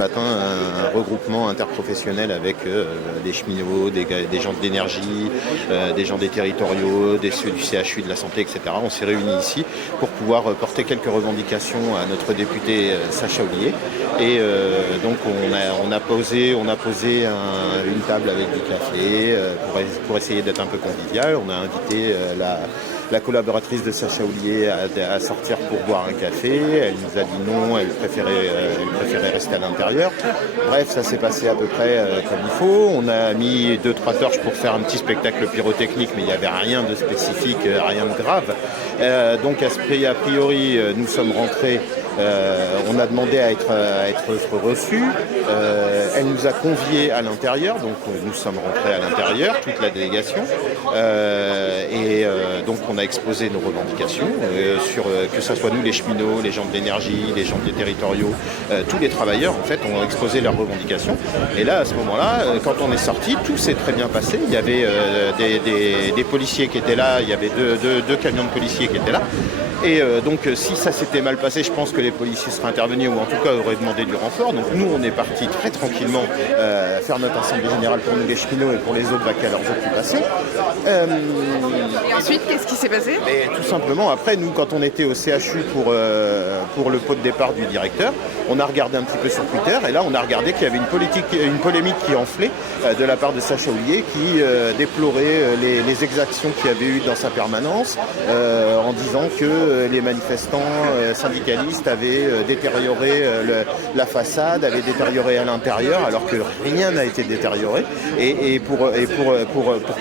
Ce matin, un regroupement interprofessionnel avec des cheminots, des gens de l'énergie, des gens des territoriaux, ceux du CHU, de la santé, etc. On s'est réunis ici pour pouvoir porter quelques revendications à notre député Sacha Houlié. Et donc on a posé une table avec du café pour essayer d'être un peu convivial. On a invité la collaboratrice de Sacha Houlié à sortir pour boire un café. Elle nous a dit non, elle préférait rester à l'intérieur. Bref, ça s'est passé à peu près comme il faut. On a mis 2-3 torches pour faire un petit spectacle pyrotechnique, mais il n'y avait rien de spécifique, rien de grave. Donc a priori, nous sommes rentrés. On a demandé à être reçus. Elle nous a conviés à l'intérieur, donc nous sommes rentrés à l'intérieur, toute la délégation. Donc on a exposé nos revendications, que ce soit nous les cheminots, les gens de l'énergie, les gens des territoriaux, tous les travailleurs en fait ont exposé leurs revendications. Et là, à ce moment-là, quand on est sorti, tout s'est très bien passé. Il y avait des policiers qui étaient là, il y avait deux camions de policiers qui étaient là. Et donc si ça s'était mal passé, je pense que les policiers seraient intervenus ou en tout cas auraient demandé du renfort. Donc nous on est partis très tranquillement faire notre assemblée générale pour nous les cheminots et pour les autres vaquer à leurs occupations. Et ensuite, qu'est-ce qui s'est passé? Et tout simplement, après, nous, quand on était au CHU pour le pot de départ du directeur, on a regardé un petit peu sur Twitter, et là, on a regardé qu'il y avait une polémique qui enflait de la part de Sacha Houlié, qui déplorait les exactions qu'il y avait eu dans sa permanence, en disant que les manifestants syndicalistes avaient détérioré la façade, avaient détérioré à l'intérieur, alors que rien n'a été détérioré. Et pour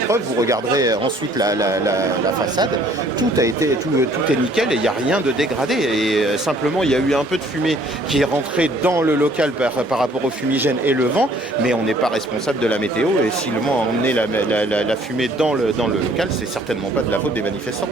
preuve, vous regarderez ensuite la façade, tout est nickel et il n'y a rien de dégradé. Et simplement, il y a eu un peu de fumée qui est rentrée dans le local par rapport au fumigène et le vent, mais on n'est pas responsable de la météo. Et si le vent a emmené la fumée dans le local, c'est certainement pas de la faute des manifestants.